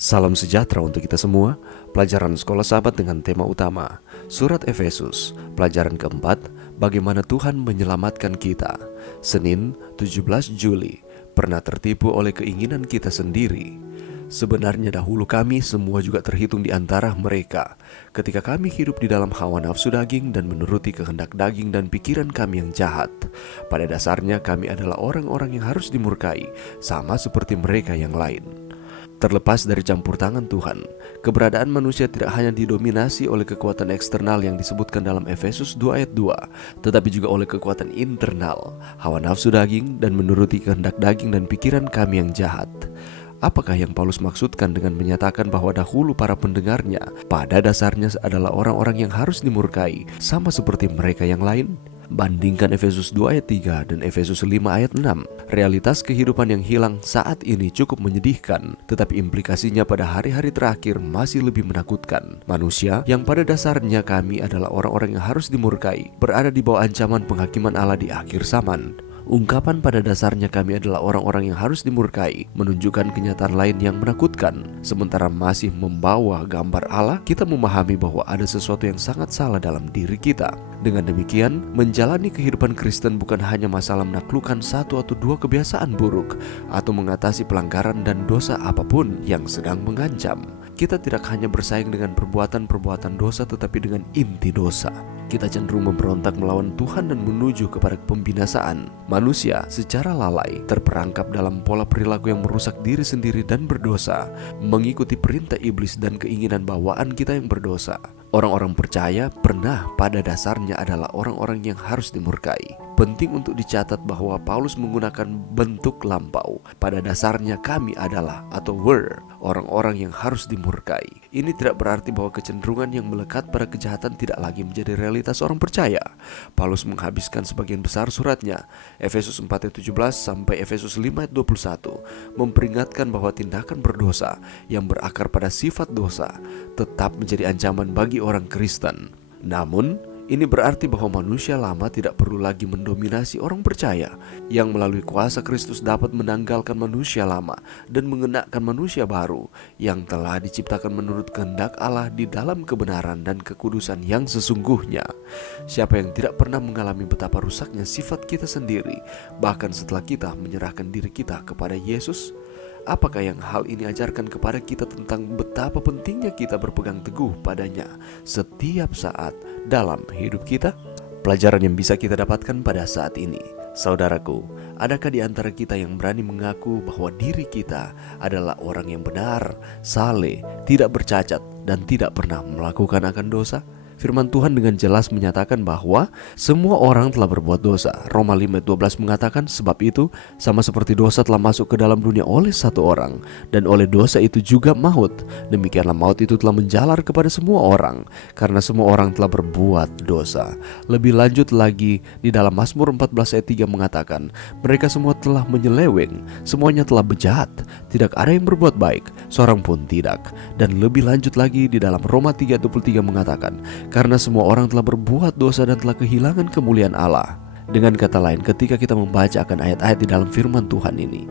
Salam sejahtera untuk kita semua. Pelajaran Sekolah Sahabat dengan tema utama Surat Efesus, pelajaran keempat, bagaimana Tuhan menyelamatkan kita. Senin 17 Juli. Pernah tertipu oleh keinginan kita sendiri? Sebenarnya dahulu kami semua juga terhitung di antara mereka. Ketika kami hidup di dalam hawa nafsu daging dan menuruti kehendak daging dan pikiran kami yang jahat. Pada dasarnya kami adalah orang-orang yang harus dimurkai, sama seperti mereka yang lain. Terlepas dari campur tangan Tuhan, keberadaan manusia tidak hanya didominasi oleh kekuatan eksternal yang disebutkan dalam Efesus 2 ayat 2, tetapi juga oleh kekuatan internal, hawa nafsu daging dan menuruti kehendak daging dan pikiran kami yang jahat. Apakah yang Paulus maksudkan dengan menyatakan bahwa dahulu para pendengarnya pada dasarnya adalah orang-orang yang harus dimurkai, sama seperti mereka yang lain? Bandingkan Efesus 2 ayat 3 dan Efesus 5 ayat 6. Realitas kehidupan yang hilang saat ini cukup menyedihkan, tetapi implikasinya pada hari-hari terakhir masih lebih menakutkan. Manusia yang pada dasarnya kami adalah orang-orang yang harus dimurkai, berada di bawah ancaman penghakiman Allah di akhir zaman. Ungkapan pada dasarnya kami adalah orang-orang yang harus dimurkai menunjukkan kenyataan lain yang menakutkan. Sementara masih membawa gambar Allah, kita memahami bahwa ada sesuatu yang sangat salah dalam diri kita. Dengan demikian, menjalani kehidupan Kristen bukan hanya masalah menaklukkan satu atau dua kebiasaan buruk atau mengatasi pelanggaran dan dosa apapun yang sedang mengancam. Kita tidak hanya bersaing dengan perbuatan-perbuatan dosa, tetapi dengan inti dosa. Kita cenderung memberontak melawan Tuhan dan menuju kepada pembinasaan. Manusia secara lalai terperangkap dalam pola perilaku yang merusak diri sendiri dan berdosa, mengikuti perintah iblis dan keinginan bawaan kita yang berdosa. Orang-orang percaya pernah pada dasarnya adalah orang-orang yang harus dimurkai. Penting untuk dicatat bahwa Paulus menggunakan bentuk lampau. Pada dasarnya kami adalah atau were orang-orang yang harus dimurkai. Ini tidak berarti bahwa kecenderungan yang melekat pada kejahatan tidak lagi menjadi realitas orang percaya. Paulus menghabiskan sebagian besar suratnya, Efesus 4 ayat 17 sampai Efesus 5 ayat 21, memperingatkan bahwa tindakan berdosa yang berakar pada sifat dosa tetap menjadi ancaman bagi orang Kristen. Namun, ini berarti bahwa manusia lama tidak perlu lagi mendominasi orang percaya, yang melalui kuasa Kristus dapat menanggalkan manusia lama dan mengenakan manusia baru yang telah diciptakan menurut kehendak Allah di dalam kebenaran dan kekudusan yang sesungguhnya. Siapa yang tidak pernah mengalami betapa rusaknya sifat kita sendiri, bahkan setelah kita menyerahkan diri kita kepada Yesus? Apakah yang hal ini ajarkan kepada kita tentang betapa pentingnya kita berpegang teguh padanya setiap saat dalam hidup kita? Pelajaran yang bisa kita dapatkan pada saat ini. Saudaraku, adakah di antara kita yang berani mengaku bahwa diri kita adalah orang yang benar, saleh, tidak bercacat, dan tidak pernah melakukan akan dosa? Firman Tuhan dengan jelas menyatakan bahwa semua orang telah berbuat dosa. Roma 5 ayat 12 mengatakan, sebab itu sama seperti dosa telah masuk ke dalam dunia oleh satu orang, dan oleh dosa itu juga maut. Demikianlah maut itu telah menjalar kepada semua orang, karena semua orang telah berbuat dosa. Lebih lanjut lagi di dalam Mazmur 14 ayat 3 mengatakan, mereka semua telah menyeleweng, semuanya telah bejat, tidak ada yang berbuat baik, seorang pun tidak. Dan lebih lanjut lagi di dalam Roma 3 ayat 23 mengatakan, karena semua orang telah berbuat dosa dan telah kehilangan kemuliaan Allah. Dengan kata lain, ketika kita membaca akan ayat-ayat di dalam firman Tuhan ini,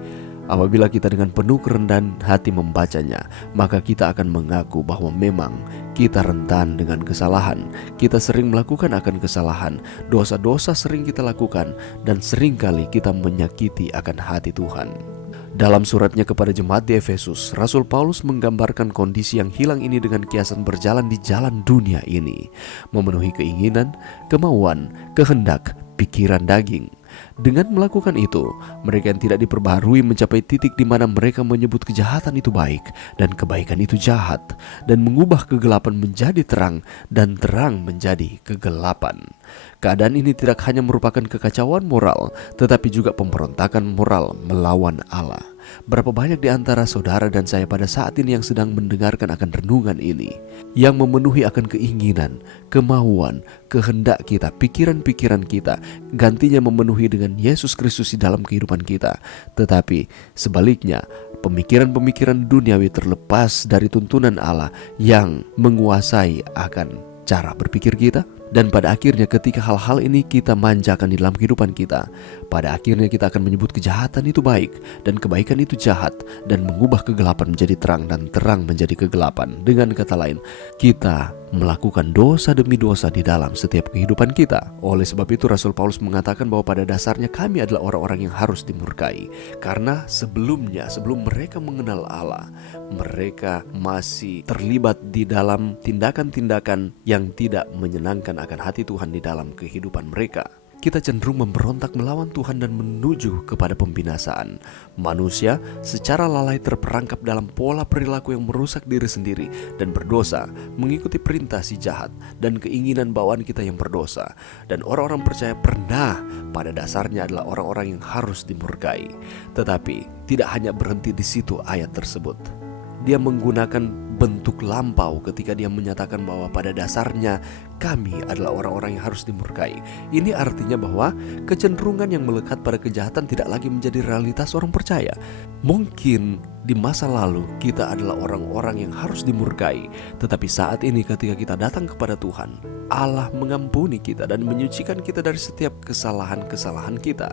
apabila kita dengan penuh kerendahan hati membacanya, maka kita akan mengaku bahwa memang kita rentan dengan kesalahan. Kita sering melakukan akan kesalahan, dosa-dosa sering kita lakukan, dan seringkali kita menyakiti akan hati Tuhan. Dalam suratnya kepada jemaat di Efesus, Rasul Paulus menggambarkan kondisi yang hilang ini dengan kiasan berjalan di jalan dunia ini, memenuhi keinginan, kemauan, kehendak, pikiran daging. Dengan melakukan itu, mereka yang tidak diperbaharui mencapai titik di mana mereka menyebut kejahatan itu baik dan kebaikan itu jahat, dan mengubah kegelapan menjadi terang dan terang menjadi kegelapan. Keadaan ini tidak hanya merupakan kekacauan moral, tetapi juga pemberontakan moral melawan Allah. Berapa banyak di antara saudara dan saya pada saat ini yang sedang mendengarkan akan renungan ini, yang memenuhi akan keinginan, kemauan, kehendak kita, pikiran-pikiran kita, gantinya memenuhi dengan Yesus Kristus di dalam kehidupan kita. Tetapi sebaliknya, pemikiran-pemikiran duniawi terlepas dari tuntunan Allah yang menguasai akan cara berpikir kita. Dan pada akhirnya ketika hal-hal ini kita manjakan di dalam kehidupan kita, pada akhirnya kita akan menyebut kejahatan itu baik dan kebaikan itu jahat, dan mengubah kegelapan menjadi terang dan terang menjadi kegelapan. Dengan kata lain, kita melakukan dosa demi dosa di dalam setiap kehidupan kita. Oleh sebab itu Rasul Paulus mengatakan bahwa pada dasarnya kami adalah orang-orang yang harus dimurkai. Karena sebelum mereka mengenal Allah, mereka masih terlibat di dalam tindakan-tindakan yang tidak menyenangkan akan hati Tuhan di dalam kehidupan mereka. Kita cenderung memberontak melawan Tuhan dan menuju kepada pembinasaan. Manusia secara lalai terperangkap dalam pola perilaku yang merusak diri sendiri dan berdosa, mengikuti perintah si jahat dan keinginan bawaan kita yang berdosa. Dan orang-orang percaya pernah pada dasarnya adalah orang-orang yang harus dimurkai. Tetapi tidak hanya berhenti di situ ayat tersebut. Dia menggunakan bentuk lampau ketika dia menyatakan bahwa pada dasarnya kami adalah orang-orang yang harus dimurkai. Ini artinya bahwa kecenderungan yang melekat pada kejahatan tidak lagi menjadi realitas orang percaya. Mungkin di masa lalu kita adalah orang-orang yang harus dimurkai, tetapi saat ini ketika kita datang kepada Tuhan, Allah mengampuni kita dan menyucikan kita dari setiap kesalahan-kesalahan kita,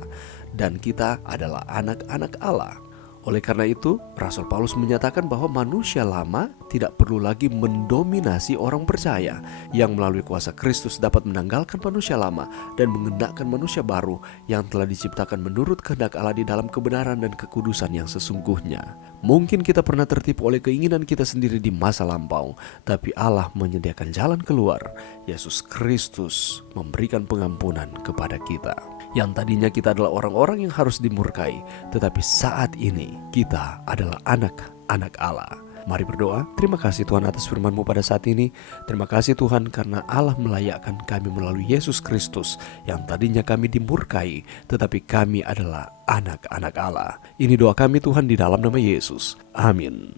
dan kita adalah anak-anak Allah. Oleh karena itu, Rasul Paulus menyatakan bahwa manusia lama tidak perlu lagi mendominasi orang percaya, yang melalui kuasa Kristus dapat menanggalkan manusia lama dan mengendakkan manusia baru yang telah diciptakan menurut kehendak Allah di dalam kebenaran dan kekudusan yang sesungguhnya. Mungkin kita pernah tertipu oleh keinginan kita sendiri di masa lampau, tapi Allah menyediakan jalan keluar. Yesus Kristus memberikan pengampunan kepada kita. Yang tadinya kita adalah orang-orang yang harus dimurkai, tetapi saat ini kita adalah anak-anak Allah. Mari berdoa. Terima kasih Tuhan atas firman-Mu pada saat ini. Terima kasih Tuhan karena Allah melayakkan kami melalui Yesus Kristus, yang tadinya kami dimurkai, tetapi kami adalah anak-anak Allah. Ini doa kami Tuhan di dalam nama Yesus. Amin.